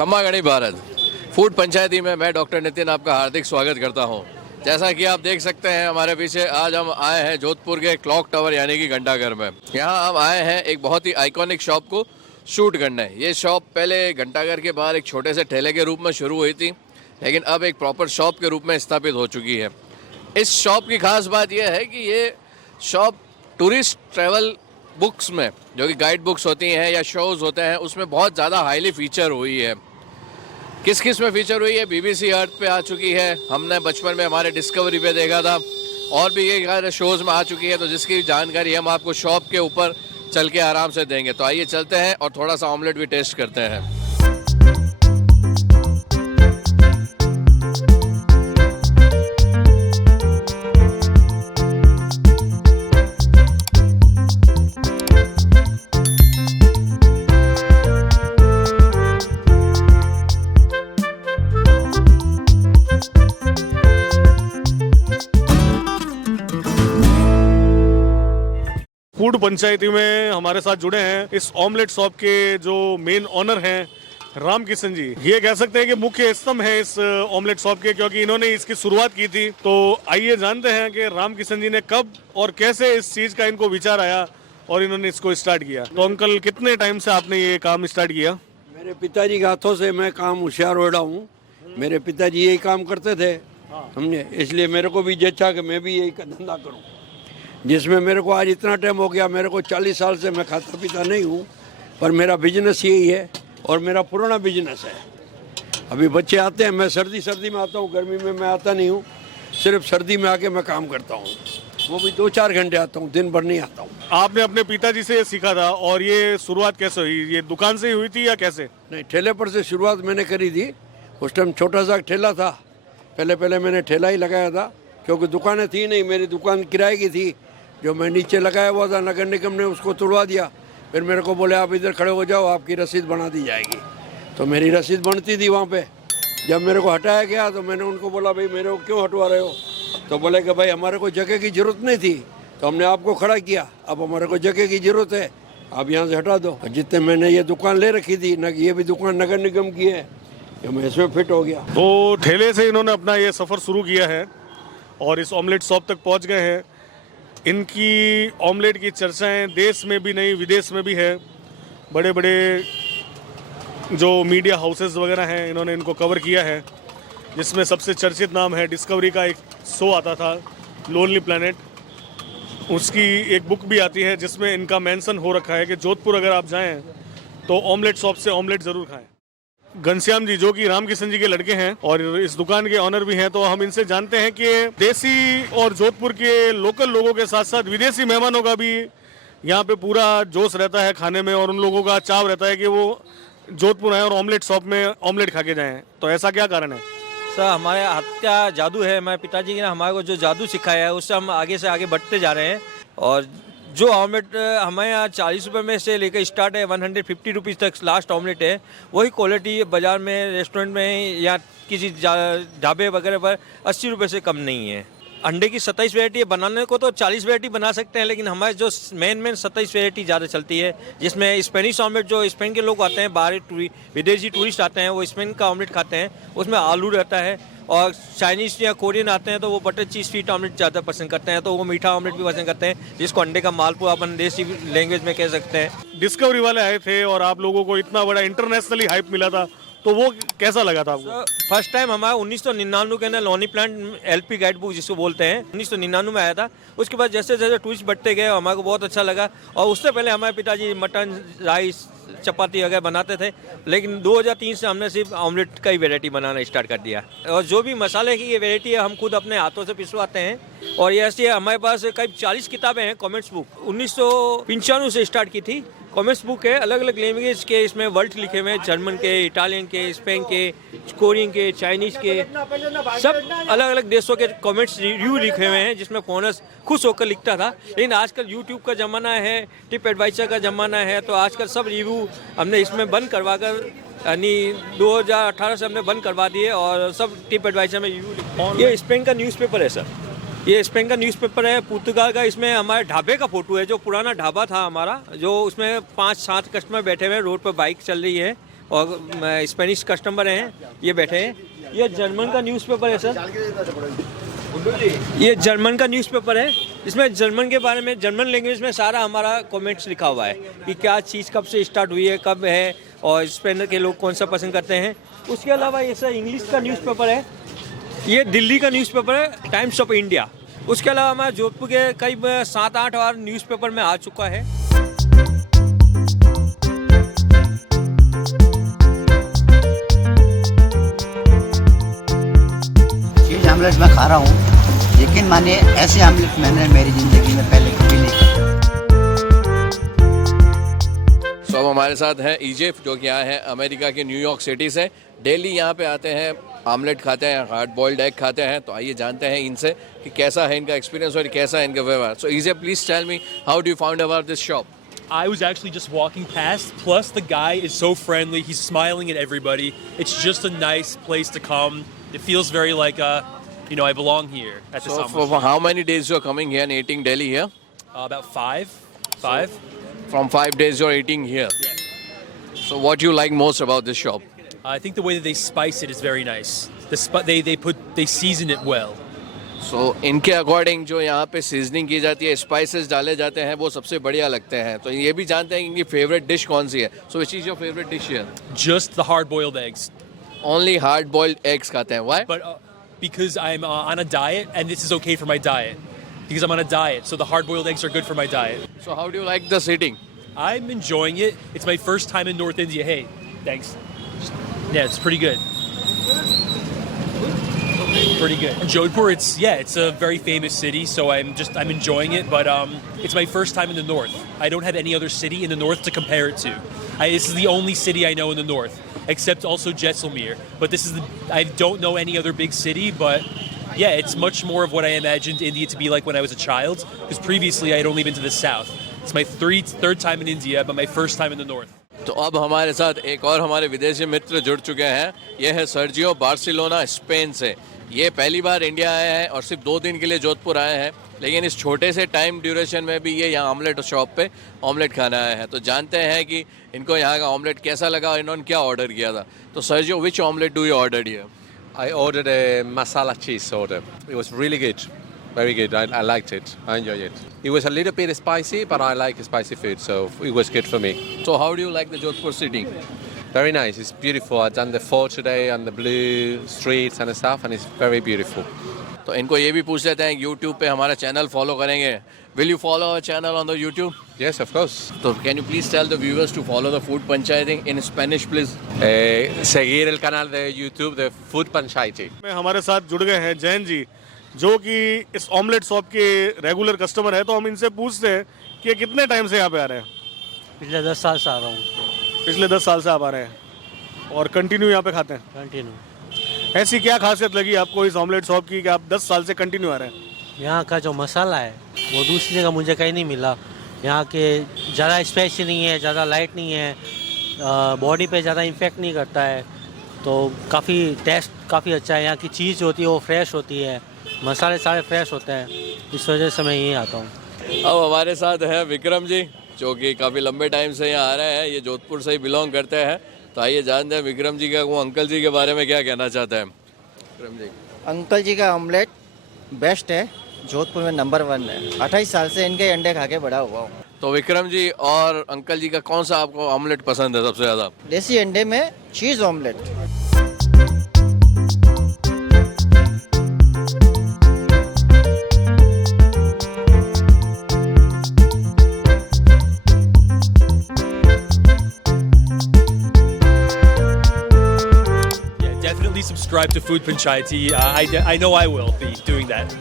खम्मा गणी भारत फूड पंचायती में मैं डॉक्टर नितिन आपका हार्दिक स्वागत करता हूं। जैसा कि आप देख सकते हैं हमारे पीछे आज हम आए हैं जोधपुर के क्लॉक टावर यानी कि घंटाघर में। यहां हम आए हैं एक बहुत ही आइकॉनिक शॉप को शूट करने। ये शॉप पहले घंटाघर के बाहर एक छोटे से ठेले के रूप में शुरू हुई थी, लेकिन अब एक प्रॉपर शॉप के रूप में स्थापित हो चुकी है। इस शॉप की खास बात यह है कि ये शॉप टूरिस्ट ट्रैवल बुक्स में, जो कि गाइड बुक्स होती हैं या शोज़ होते हैं, उसमें बहुत ज़्यादा हाईली फीचर हुई है। किस किस में फीचर हुई है? BBC अर्थ पे आ चुकी है, हमने बचपन में हमारे डिस्कवरी पे देखा था, और भी ये शोज़ में आ चुकी है। तो जिसकी जानकारी हम आपको शॉप के ऊपर चल के आराम से देंगे। तो आइए चलते हैं और थोड़ा सा ऑमलेट भी टेस्ट करते हैं। फूड पंचायती में हमारे साथ जुड़े हैं इस ऑमलेट शॉप के जो मेन ऑनर हैं राम किशन जी। ये कह सकते हैं कि मुख्य स्तंभ है इस ऑमलेट शॉप के, क्योंकि इन्होंने इसकी शुरुआत की थी। तो आइए जानते हैं कि राम किशन जी ने कब और कैसे इस चीज का इनको विचार आया और इन्होंने इसको स्टार्ट किया। तो अंकल, कितने टाइम से आपने ये काम स्टार्ट किया? मेरे पिताजी के हाथों से मैं काम होशियार हो रहा हूँ। मेरे पिताजी यही काम करते थे, समझे, इसलिए मेरे को भी जचा कि मैं भी यही धंधा करूँ, जिसमें मेरे को आज इतना टाइम हो गया। मेरे को 40 साल से मैं खाता पीता नहीं हूँ, पर मेरा बिजनेस यही है और मेरा पुराना बिजनेस है। अभी बच्चे आते हैं, मैं सर्दी में आता हूँ, गर्मी में मैं आता नहीं हूँ। सिर्फ सर्दी में आके मैं काम करता हूँ, वो भी 2-4 घंटे आता हूँ, दिन भर नहीं आता हूँ। आपने अपने पिताजी से सीखा था, और ये शुरुआत कैसे हुई? ये दुकान से ही हुई थी या कैसे? नहीं, ठेले पर से शुरुआत मैंने करी थी। उस टाइम छोटा सा ठेला था, पहले मैंने ठेला ही लगाया था, क्योंकि दुकानें थी नहीं। मेरी दुकान किराए की थी, जो मैं नीचे लगाया हुआ था, नगर निगम ने उसको तोड़वा दिया। फिर मेरे को बोले आप इधर खड़े हो जाओ, आपकी रसीद बना दी जाएगी। तो मेरी रसीद बनती थी वहाँ पे। जब मेरे को हटाया गया तो मैंने उनको बोला भाई मेरे को क्यों हटवा रहे हो? तो बोले कि भाई हमारे को जगह की ज़रूरत नहीं थी, तो हमने आपको खड़ा किया, अब हमारे को जगह की ज़रूरत है, आप यहाँ से हटा दो। जितने मैंने ये दुकान ले रखी थी न, ये भी दुकान नगर निगम की है, कि मैं इसमें फिट हो गया। तो ठेले से इन्होंने अपना ये सफ़र शुरू किया है और इस ऑमलेट शॉप तक पहुँच गए हैं। इनकी ऑमलेट की चर्चाएं देश में भी नहीं विदेश में भी है। बड़े बड़े जो मीडिया हाउसेस वगैरह हैं, इन्होंने इनको कवर किया है, जिसमें सबसे चर्चित नाम है डिस्कवरी का एक शो आता था लोनली प्लैनेट, उसकी एक बुक भी आती है जिसमें इनका मेंशन हो रखा है कि जोधपुर अगर आप जाएं तो ऑमलेट शॉप से ऑमलेट ज़रूर खाएं। घनश्याम जी, जो कि राम किशन जी के लड़के हैं और इस दुकान के ऑनर भी हैं, तो हम इनसे जानते हैं कि देसी और जोधपुर के लोकल लोगों के साथ साथ विदेशी मेहमानों का भी यहाँ पे पूरा जोश रहता है खाने में, और उन लोगों का चाव रहता है कि वो जोधपुर आए और ऑमलेट शॉप में ऑमलेट खा के जाएं। तो ऐसा क्या कारण है? सर, हमारे हाथ का जादू है। हमारे पिताजी ने हमारे को जो जादू सिखाया है, उससे हम आगे से आगे बढ़ते जा रहे हैं। और जो ऑमलेट हमारे यहाँ 40 रुपये में से लेकर स्टार्ट है, 150 रुपीज़ तक लास्ट ऑमलेट है। वही क्वालिटी बाज़ार में, रेस्टोरेंट में या किसी ढाबे वगैरह पर 80 रुपये से कम नहीं है। अंडे की 27 वैरायटी है, बनाने को तो 40 वैरायटी बना सकते हैं, लेकिन हमारे जो मेन 27 वैरायटी ज़्यादा चलती है, जिसमें स्पेनिश ऑमलेट, जो स्पेन के लोग आते हैं, बाहर विदेशी टूरिस्ट आते हैं, वो स्पेन का ऑमलेट खाते हैं, उसमें आलू रहता है। और चाइनीज़ या कोरियन आते हैं तो वो बटर चीज़ स्वीट ऑमलेट ज़्यादा पसंद करते हैं, तो वो मीठा ऑमलेट भी पसंद करते हैं, जिसको अंडे का मालपुआ अपन देसी लैंग्वेज में कह सकते हैं। डिस्कवरी वाले आए थे और आप लोगों को इतना बड़ा इंटरनेशनली हाइप मिला था, तो वो कैसा लगा था आपको? फर्स्ट टाइम हमारा 1999 के अंदर Loni plant LP guide book जिसको बोलते हैं, 1999 में आया था। उसके बाद जैसे जैसे टूरिस्ट बढ़ते गए हमारे को बहुत अच्छा लगा। और उससे पहले हमारे पिताजी मटन, राइस, चपाती वगैरह बनाते थे, लेकिन 2003 से हमने सिर्फ ऑमलेट का ही वैरायटी बनाना स्टार्ट कर दिया। और जो भी मसाले की ये वैरायटी है, हम खुद अपने हाथों से पिसवाते हैं। और ये ऐसी हमारे पास करीब 40 किताबें हैं। कॉमेंट्स बुक 1995 से स्टार्ट की थी। कॉमेंट्स बुक है, अलग अलग लैंग्वेज के इसमें वर्ड लिखे हुए हैं, जर्मन के, इटालियन के, स्पेन के, कोरियन के, चाइनीज़ के, सब अलग अलग देशों के कमेंट्स रिव्यू लिखे हुए हैं, जिसमें फॉरेनर्स खुश होकर लिखता था। लेकिन आजकल यूट्यूब का ज़माना है, टिप एडवाइजर का ज़माना है, तो आजकल सब रिव्यू हमने इसमें बंद करवा कर, यानी 2018 से हमने बंद करवा दिए और सब टिप एडवाइजर में रिव्यू। ये स्पेन का न्यूज़पेपर है सर, ये स्पेन का न्यूज़पेपर है, पुर्तगाल का। इसमें हमारे ढाबे का फोटो है, जो पुराना ढाबा था हमारा, जो उसमें 5-7 कस्टमर बैठे हुए हैं, रोड पर बाइक चल रही है, और स्पेनिश कस्टमर हैं, ये बैठे हैं। ये जर्मन का न्यूज़पेपर है सर, ये जर्मन का न्यूज़पेपर है। इसमें जर्मन के बारे में, जर्मन लैंग्वेज में सारा हमारा कमेंट्स लिखा हुआ है कि क्या चीज़ कब से स्टार्ट हुई है, कब है, और स्पेन के लोग कौन सा पसंद करते हैं। उसके अलावा ये सर इंग्लिश का न्यूज़पेपर है, ये दिल्ली का न्यूज़पेपर है, टाइम्स ऑफ इंडिया। उसके अलावा हमारा जोधपुर के करीब 7-8 बार न्यूज़पेपर में आ चुका है। चीज़ आमलेट मैं खा रहा हूँ, लेकिन मानिए ऐसे आमलेट मैंने मेरी ज़िंदगी में पहले कभी नहीं खाया। तो अब हमारे साथ हैं इजिप्ट, जो कि आए हैं अमेरिका के न्यूयॉर्क सिटी से। डेली यहाँ पे आते हैं, आमलेट खाते हैं, हार्ड बॉइल्ड एग खाते हैं। तो आइए जानते हैं इनसे कि कैसा है इनका एक्सपीरियंस और कैसा है इनका व्यवहार। So Egypt, please tell me, how do you found about this shop? I was actually just walking past. Plus, the guy is so friendly. He's smiling at everybody. It's just a nice place to come. It feels very like, I belong here at this So omelet for how many days you are coming here and eating daily here? shop. About five. From 5 days you are eating here. Yeah. So what do you like most about this shop? I think the way that they spice it is very nice. They season it well. So इनके according जो यहाँ पे seasoning की जाती है, spices डाले जाते हैं, वो सबसे बढ़िया लगते हैं। तो ये भी जानते हैं कि इनकी फेवरेट डिश कौन सी है। So which is your favourite dish here? Just the hard-boiled eggs. Only hard boiled eggs खाते हैं। Why? But because I'm on a diet, and this is okay for my diet. Because I'm on a diet, so the hard-boiled eggs are good for my diet. So how do you like the seating? I'm enjoying it. It's my first time in North India. Hey, thanks. Yeah, it's pretty good. Pretty good. Jodhpur, it's a very famous city, so I'm enjoying it. But it's my first time in the north. I don't have any other city in the north to compare it to. This is the only city I know in the north, except also Jaisalmer. But I don't know any other big city. But yeah, it's much more of what I imagined India to be like when I was a child. Because previously I'd only been to the south. It's my third time in India, but my first time in the north. तो अब हमारे साथ एक और हमारे विदेशी मित्र जुड़ चुके हैं। ये है सर्जियो, बार्सिलोना, स्पेन से। ये पहली बार इंडिया आए हैं और सिर्फ 2 दिन के लिए जोधपुर आए हैं, लेकिन इस छोटे से टाइम ड्यूरेशन में भी ये यहाँ ऑमलेट शॉप पे ऑमलेट खाना आए हैं। तो जानते हैं कि इनको यहाँ का ऑमलेट कैसा लगा और इन्होंने क्या ऑर्डर किया था। तो Sergio, which omelette do you order here? I ordered a masala cheese order. It was really good. Very good. I liked it. I enjoyed it. It was a little bit spicy, but I like spicy food, so it was good for me. So how do you like the Jodhpur city? Very nice. It's beautiful. I've done the fort today and the blue streets and stuff, and it's very beautiful. तो इनको ये भी पूछ लेते हैं YouTube पे हमारा channel follow करेंगे। Will you follow our channel on the YouTube? Yes, of course. So can you please tell the viewers to follow the Food Panchayati in Spanish, please? Seguir el canal de YouTube de Food Panchayati. में हमारे साथ जुड़ गए हैं जैन जी, जो कि इस omelette shop के रेगुलर कस्टमर है। तो हम इनसे पूछते हैं कि ये कितने टाइम से यहाँ पे आ रहे हैं? पिछले 10 साल से आ रहा हूँ। पिछले 10 साल से आप आ रहे हैं और कंटिन्यू यहाँ पे खाते हैं? कंटिन्यू। ऐसी क्या खासियत लगी आपको इस ऑमलेट शॉप की कि आप 10 साल से कंटिन्यू आ रहे हैं? यहाँ का जो मसाला है वो दूसरी जगह मुझे कहीं नहीं मिला। यहाँ के ज़्यादा स्पाइसी नहीं है, ज़्यादा लाइट नहीं है, बॉडी पे ज़्यादा इम्पेक्ट नहीं करता है। तो काफ़ी टेस्ट काफ़ी अच्छा है। यहाँ की चीज़ होती है वो फ्रेश होती है, मसाले सारे फ्रेश होते हैं, इस वजह से मैं यहीं आता हूँ। अब हमारे साथ हैं विक्रम जी, जो कि काफ़ी लंबे टाइम से यहाँ आ रहे हैं। ये जोधपुर से ही बिलोंग करते हैं। तो आइए जानते हैं विक्रम जी का, वो अंकल जी के बारे में क्या कहना चाहते हैं। विक्रम जी, अंकल जी का ऑमलेट बेस्ट है, जोधपुर में नंबर 1 है। 28 साल से इनके अंडे खा के बड़ा हुआ हूँ। तो विक्रम जी और अंकल जी का कौन सा आपको ऑमलेट पसंद है सबसे ज़्यादा? देसी अंडे में चीज़ omelette. Yeah, definitely subscribe to Food Panchayati. I know I will be doing that.